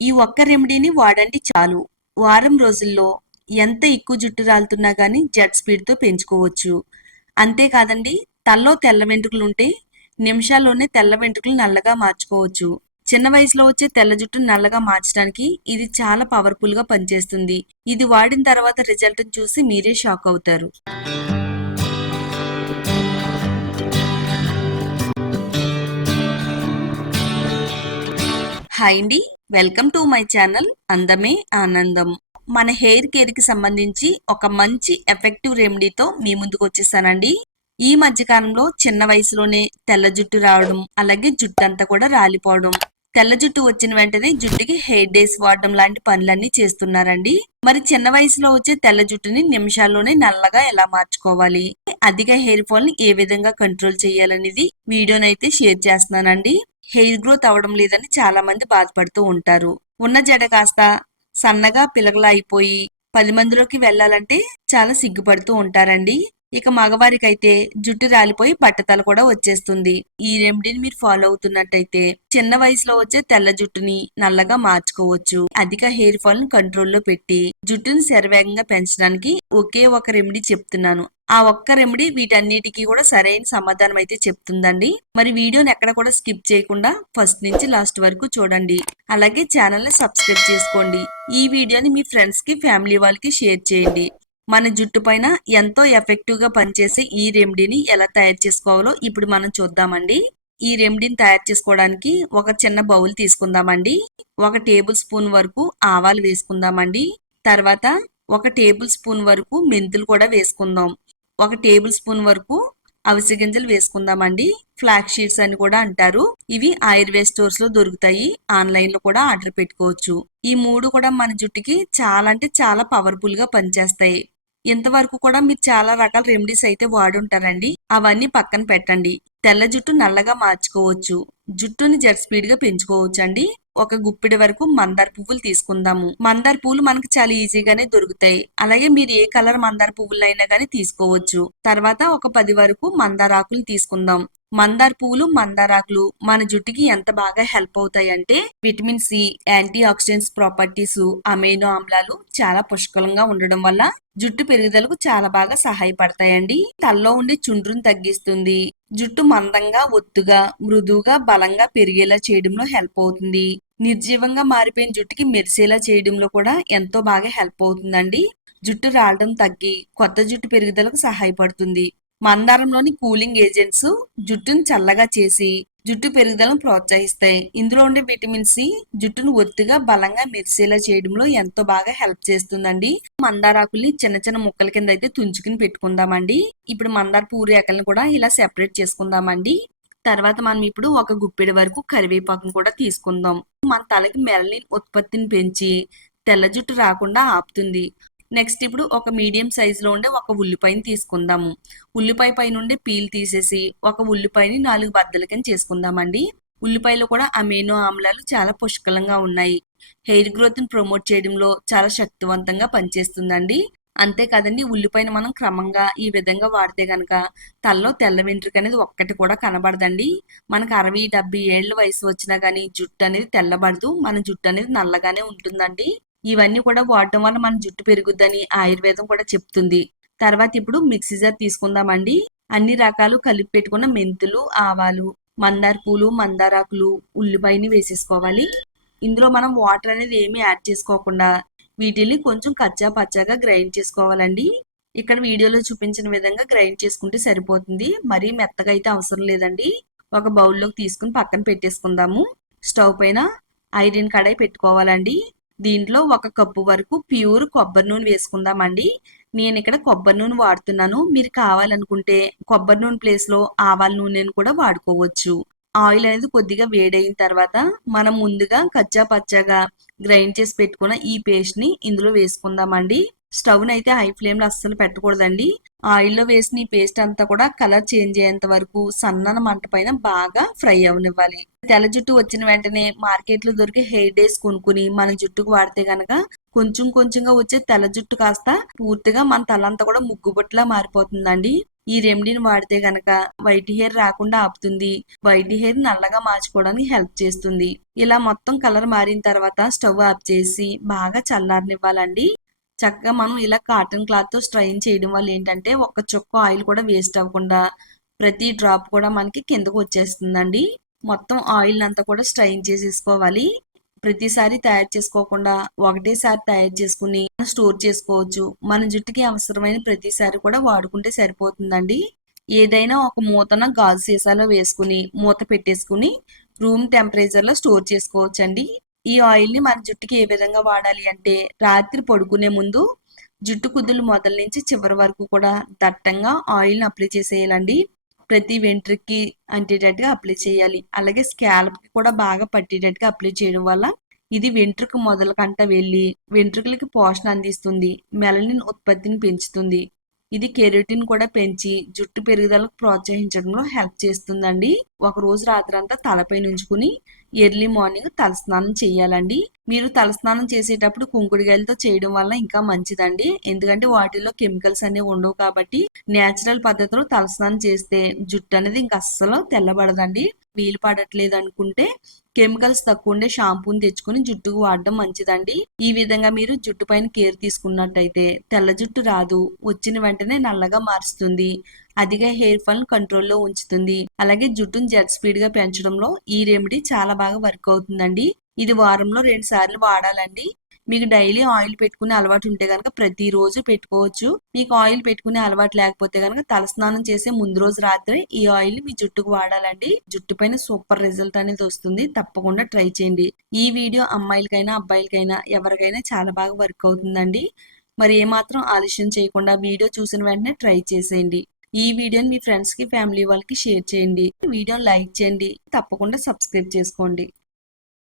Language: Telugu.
ఈ ఒక్క రెమెడీని వాడండి చాలు. వారం రోజుల్లో ఎంత ఎక్కువ జుట్టు రాలుతున్నా గానీ జెట్ స్పీడ్‌తో పెంచుకోవచ్చు. అంతేకాదండి, తలలో తెల్ల వెంట్రుకలుంటే నిమిషాల్లోనే తెల్ల వెంట్రుకలు నల్లగా మార్చుకోవచ్చు. చిన్న వయసులో వచ్చే తెల్ల జుట్టును నల్లగా మార్చడానికి ఇది చాలా పవర్‌ఫుల్‌గా పనిచేస్తుంది. ఇది వాడిన తర్వాత రిజల్ట్‌ని చూసి మీరే షాక్ అవుతారు. హాయ్ అండి, వెల్కమ్ టు మై ఛానల్ అందమే ఆనందం. మన హెయిర్ కేర్ కి సంబంధించి ఒక మంచి ఎఫెక్టివ్ రెమెడీతో మీ ముందుకు వచ్చేసానండి. ఈ మధ్య కాలంలో చిన్న వయసులోనే తెల్ల జుట్టు రావడం, అలాగే జుట్టు అంతా కూడా రాలిపోవడం, తెల్ల జుట్టు వచ్చిన వెంటనే జుట్టుకి హెయిర్ డేస్ వాడడం లాంటి పనులన్నీ చేస్తున్నారండి. మరి చిన్న వయసులో వచ్చే తెల్ల జుట్టుని నిమిషాల్లోనే నల్లగా ఎలా మార్చుకోవాలి, అధిక హెయిర్ ఫాల్ ని ఏ విధంగా కంట్రోల్ చేయాలనేది వీడియోనైతే షేర్ చేస్తున్నానండి. హెయిర్ గ్రోత్ అవ్వడం లేదని చాలా మంది బాధపడుతూ ఉంటారు. ఉన్న జడ కాస్త సన్నగా పిలకలా అయిపోయి 10 మందిలోకి వెళ్ళాలంటే చాలా సిగ్గుపడుతూ ఉంటారండి. ఇక మగవారికైతే జుట్టు రాలిపోయి బట్టతల కూడా వచ్చేస్తుంది. ఈ రెమెడీని మీరు ఫాలో అవుతున్నట్టయితే చిన్న వయసులో వచ్చే తెల్ల జుట్టుని నల్లగా మార్చుకోవచ్చు. అధిక హెయిర్ ఫాల్ ని కంట్రోల్లో పెట్టి జుట్టుని శరవేగంగా పెంచడానికి ఒకే ఒక రెమెడీ చెప్తున్నాను. ఆ ఒక్క రెమెడీ వీటన్నిటికీ కూడా సరైన సమాధానం అయితే చెప్తుందండి. మరి వీడియోని ఎక్కడ కూడా స్కిప్ చేయకుండా ఫస్ట్ నుంచి లాస్ట్ వరకు చూడండి. అలాగే ఛానల్ ని సబ్స్క్రైబ్ చేసుకోండి. ఈ వీడియోని మీ ఫ్రెండ్స్ కి, ఫ్యామిలీ వాళ్ళకి షేర్ చేయండి. మన జుట్టు పైన ఎంతో ఎఫెక్టివ్ గా పనిచేసే ఈ రెమెడీని ఎలా తయారు చేసుకోవాలో ఇప్పుడు మనం చూద్దామండి. ఈ రెమెడీని తయారు చేసుకోవడానికి ఒక చిన్న బౌల్ తీసుకుందామండి. 1 టేబుల్ స్పూన్ వరకు ఆవాలు వేసుకుందామండి. తర్వాత 1 టేబుల్ స్పూన్ వరకు మెంతులు కూడా వేసుకుందాం. 1 టేబుల్ స్పూన్ వరకు అవిసె గింజలు వేసుకుందామండి. ఫ్లాక్ సీడ్స్ అని కూడా అంటారు. ఇవి ఆయుర్వేద స్టోర్స్ లో దొరుకుతాయి. ఆన్లైన్ లో కూడా ఆర్డర్ పెట్టుకోవచ్చు. ఈ 3 కూడా మన జుట్టుకి చాలా అంటే చాలా పవర్ఫుల్ గా పనిచేస్తాయి. ఇంతవరకు కూడా మీరు చాలా రకాల రెమెడీస్ అయితే వాడుంటారండి. అవన్నీ పక్కన పెట్టండి. తెల్ల జుట్టు నల్లగా మార్చుకోవచ్చు. జుట్టుని జెట్ స్పీడ్ గా పెంచుకోవచ్చు అండి. ఒక గుప్పిడి వరకు మందార పువ్వులు తీసుకుందాము. మందార పువ్వులు మనకు చాలా ఈజీగానే దొరుకుతాయి. అలాగే మీరు ఏ కలర్ మందార పువ్వులైనా గానీ తీసుకోవచ్చు. తర్వాత ఒక 10 వరకు మందార ఆకులు తీసుకుందాం. మందార పువ్వులు, మందారాకులు మన జుట్టుకి ఎంత బాగా హెల్ప్ అవుతాయి అంటే vitamin C, antioxidants properties, amino ఆమ్లాలు చాలా పుష్కలంగా ఉండడం వల్ల జుట్టు పెరుగుదలకు చాలా బాగా సహాయపడతాయండి. తలలో ఉండే చుండ్రును తగ్గిస్తుంది. జుట్టు మందంగా, ఒత్తుగా, మృదువుగా, బలంగా పెరిగేలా చేయడంలో హెల్ప్ అవుతుంది. నిర్జీవంగా మారిపోయిన జుట్టుకి మెరిసేలా చేయడంలో కూడా ఎంతో బాగా హెల్ప్ అవుతుందండి. జుట్టు రాలడం తగ్గి కొత్త జుట్టు పెరుగుదలకు సహాయపడుతుంది. మందారంలోని కూలింగ్ ఏజెంట్స్ జుట్టును చల్లగా చేసి జుట్టు పెరుగుదలను ప్రోత్సహిస్తాయి. ఇందులో ఉండే విటమిన్ సి జుట్టును ఒత్తుగా, బలంగా మెరిసేలా చేయడంలో ఎంతో బాగా హెల్ప్ చేస్తుందండి. మందారాకుల్ని చిన్న చిన్న ముక్కల కింద అయితే తుంచుకుని పెట్టుకుందామండి. ఇప్పుడు మందార పువ్వు రేకలను కూడా ఇలా సెపరేట్ చేసుకుందామండి. తర్వాత మనం ఇప్పుడు ఒక గుప్పెడి వరకు కరివేపాకును కూడా తీసుకుందాం. మన తలకి మెలనిన్ ఉత్పత్తిని పెంచి తెల్ల జుట్టు రాకుండా ఆపుతుంది. నెక్స్ట్ ఇప్పుడు ఒక మీడియం సైజ్ లో ఉండే ఒక ఉల్లిపాయని తీసుకుందాము. ఉల్లిపాయ పై నుండి పీల్ తీసేసి ఒక ఉల్లిపాయని 4 బద్దల కింద చేసుకుందామండి. ఉల్లిపాయలో కూడా అమైనో ఆమ్లాలు చాలా పుష్కలంగా ఉన్నాయి. హెయిర్ గ్రోత్ ని ప్రమోట్ చేయడంలో చాలా శక్తివంతంగా పనిచేస్తుందండి. అంతేకాదండి, ఉల్లిపాయను మనం క్రమంగా ఈ విధంగా వాడితే గనక తలలో తెల్ల వెంట్రుక అనేది ఒక్కటి కూడా కనబడదండి. మనకు 60-70 ఏళ్ల వయసు వచ్చినా గానీ జుట్టు అనేది తెల్లబడదు. మన జుట్టు అనేది నల్లగానే ఉంటుందండి. ఇవన్నీ కూడా వాడటం వల్ల మన జుట్టు పెరుగుద్దని ఆయుర్వేదం కూడా చెప్తుంది. తర్వాత ఇప్పుడు మిక్సీ జార్ తీసుకుందామండి. అన్ని రకాలు కలిపి పెట్టుకున్న మెంతులు, ఆవాలు, మందార పూలు, మందారాకులు, ఉల్లిపాయని వేసేసుకోవాలి. ఇందులో మనం వాటర్ అనేది ఏమీ యాడ్ చేసుకోకుండా వీటిని కొంచెం కచ్చా పచ్చాగా గ్రైండ్ చేసుకోవాలండి. ఇక్కడ వీడియోలో చూపించిన విధంగా గ్రైండ్ చేసుకుంటే సరిపోతుంది. మరీ మెత్తగా అయితే అవసరం లేదండి. ఒక బౌల్లోకి తీసుకుని పక్కన పెట్టేసుకుందాము. స్టవ్ పైన ఐరన్ కడాయి పెట్టుకోవాలండి. దీంట్లో 1 కప్పు వరకు ప్యూర్ కొబ్బరి నూనె వేసుకుందామండి. నేను ఇక్కడ కొబ్బరి నూనె వాడుతున్నాను. మీరు కావాలనుకుంటే కొబ్బరి నూనె ప్లేస్ లో ఆవాల నూనెను కూడా వాడుకోవచ్చు. ఆయిల్ అనేది కొద్దిగా వేడైన తర్వాత మనం ముందుగా కచ్చా పచ్చాగా గ్రైండ్ చేసి పెట్టుకున్న ఈ పేస్ట్ ని ఇందులో వేసుకుందామండి. స్టవ్ అయితే హై ఫ్లేమ్ లో అస్సలు పెట్టకూడదండి. ఆయిల్లో వేసిన ఈ పేస్ట్ అంతా కూడా కలర్ చేంజ్ అయ్యేంత వరకు సన్నని మంట పైన బాగా ఫ్రై అవనివ్వాలి. తెల్ల జుట్టు వచ్చిన వెంటనే మార్కెట్ లో దొరికే హెయిర్ డేస్ కొనుక్కుని మన జుట్టుకు వాడితే గనక కొంచెం కొంచెంగా వచ్చే తెల్ల జుట్టు కాస్త పూర్తిగా మన తలంతా కూడా ముగ్గుబొట్టులా మారిపోతుందండి. ఈ రెమెడీని వాడితే గనక వైట్ హెయిర్ రాకుండా ఆపుతుంది. వైట్ హెయిర్ నల్లగా మార్చుకోవడానికి హెల్ప్ చేస్తుంది. ఇలా మొత్తం కలర్ మారిన తర్వాత స్టవ్ ఆఫ్ చేసి బాగా చల్లారనివ్వాలండి. చక్కగా మనం ఇలా కాటన్ క్లాత్ తో స్ట్రైన్ చేయడం వల్ల ఏంటంటే ఒక్క చుక్క ఆయిల్ కూడా వేస్ట్ అవ్వకుండా ప్రతి డ్రాప్ కూడా మనకి కిందకు వచ్చేస్తుందండి. మొత్తం ఆయిల్ అంతా కూడా స్ట్రైన్ చేసేసుకోవాలి. ప్రతిసారి తయారు చేసుకోకుండా ఒకటేసారి తయారు చేసుకుని స్టోర్ చేసుకోవచ్చు. మన జుట్టుకి అవసరమైన ప్రతిసారి కూడా వాడుకుంటే సరిపోతుందండి. ఏదైనా ఒక మూతన గాజు సీసాలో వేసుకుని మూత పెట్టేసుకుని రూమ్ టెంపరేచర్ లో స్టోర్ చేసుకోవచ్చండి. ఈ ఆయిల్ ని మన జుట్టుకి ఏ విధంగా వాడాలి అంటే రాత్రి పడుకునే ముందు జుట్టు కుదులు మొదల నుంచి చివరి వరకు కూడా దట్టంగా ఆయిల్ ని అప్లై చేసేయాలండి. ప్రతి వెంట్రుకి అంటేటట్టుగా అప్లై చేయాలి. అలాగే స్కాల్ప్ కి కూడా బాగా పట్టేటట్టుగా అప్లై చేయడం వల్ల ఇది వెంట్రుక మొదల కంట వెళ్ళి వెంట్రుకలకి పోషణ అందిస్తుంది. మెలనిన్ ఉత్పత్తిని పెంచుతుంది. ఇది కెరోటిన్ కూడా పెంచి జుట్టు పెరుగుదలకు ప్రోత్సహించడంలో హెల్ప్ చేస్తుందండి. ఒక రోజు రాత్రంతా తలపై నుంచుకుని ఎర్లీ మార్నింగ్ తలస్నానం చేయాలండి. మీరు తలస్నానం చేసేటప్పుడు కుంకుడుగాయలతో చేయడం వల్ల ఇంకా మంచిదండి. ఎందుకంటే వాటిలో కెమికల్స్ అనేవి ఉండవు కాబట్టి నేచురల్ పద్ధతిలో తలస్నానం చేస్తే జుట్టు అనేది ఇంకా అస్సలు తెల్లబడదండి. వీలు పడట్లేదు అనుకుంటే కెమికల్స్ తక్కువ ఉండే షాంపూని తెచ్చుకుని జుట్టుకు వాడడం మంచిదండి. ఈ విధంగా మీరు జుట్టు పైన కేర్ తీసుకున్నట్టయితే తెల్ల జుట్టు రాదు, వచ్చిన వెంటనే నల్లగా మారుస్తుంది. అధిక హెయిర్ ఫాల్ కంట్రోల్లో ఉంచుతుంది. అలాగే జుట్టును జెట్ స్పీడ్ గా పెంచడంలో ఈ రెమెడీ చాలా బాగా వర్క్ అవుతుందండి. ఇది వారంలో 2 సార్లు వాడాలండి. మీకు డైలీ ఆయిల్ పెట్టుకునే అలవాటు ఉంటే కనుక ప్రతిరోజు పెట్టుకోవచ్చు. మీకు ఆయిల్ పెట్టుకునే అలవాటు లేకపోతే కనుక తలస్నానం చేసే ముందు రోజు రాత్రి ఈ ఆయిల్ మీ జుట్టుకు వాడాలండి. జుట్టు పైన సూపర్ రిజల్ట్ అనేది వస్తుంది. తప్పకుండా ట్రై చేయండి. ఈ వీడియో అమ్మాయిలకైనా అబ్బాయిలకైనా ఎవరికైనా చాలా బాగా వర్క్ అవుతుందండి. మరి ఏమాత్రం ఆలస్యం చేయకుండా వీడియో చూసిన వెంటనే ట్రై చేసేయండి. ఈ వీడియోని మీ ఫ్రెండ్స్ కి ఫ్యామిలీ వాళ్ళకి షేర్ చేయండి. వీడియోని లైక్ చేయండి. తప్పకుండా సబ్స్క్రైబ్ చేసుకోండి.